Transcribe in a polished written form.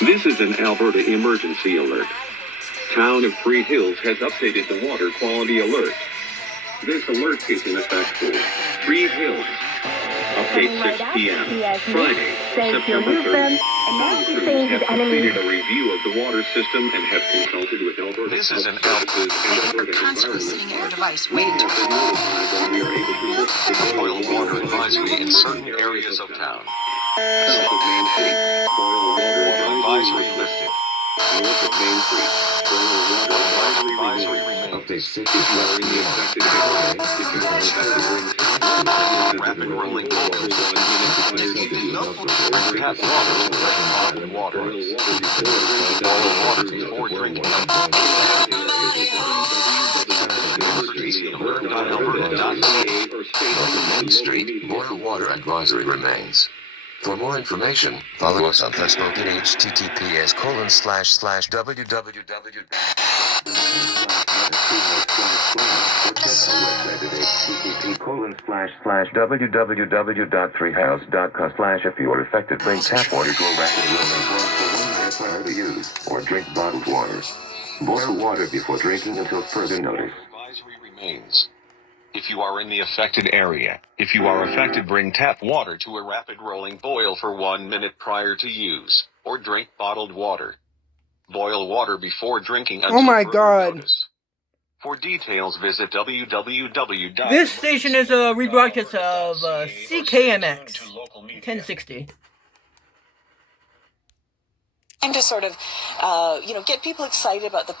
This is an Alberta emergency alert. Town of Three Hills has updated the water quality alert. This alert is in effect for Three Hills. Update 6 p.m. Friday, September 3rd. Crews have completed a review of the water system and have consulted with Alberta. This is an Alberta constantly sitting at your device waiting to boil water advisory in certain areas of town. South of Main Street, boil water Advisory lifted. North of Main Street, boil water advisory remains. Update 6 if you are in the affected area. If you are affected during Rapid rolling boils. Tap water to drink water. Boil water before drinking. Emergency alert on Alberta.ca. North of Main Street, boil water advisory remains. For more information, follow us on Facebook at https://www.www.3house.com/. If you are affected, bring tap water to a rapid rolling boil for 1 minute prior to use, or drink bottled water. Boil water before drinking until further notice. Advisory remains. If you are in the affected area, if you are affected, bring tap water to a rapid rolling boil for 1 minute prior to use, or drink bottled water. Boil water before drinking until further notice. For details, visit www. This station is a rebroadcast of CKMX 1060. and to sort of, get people excited about the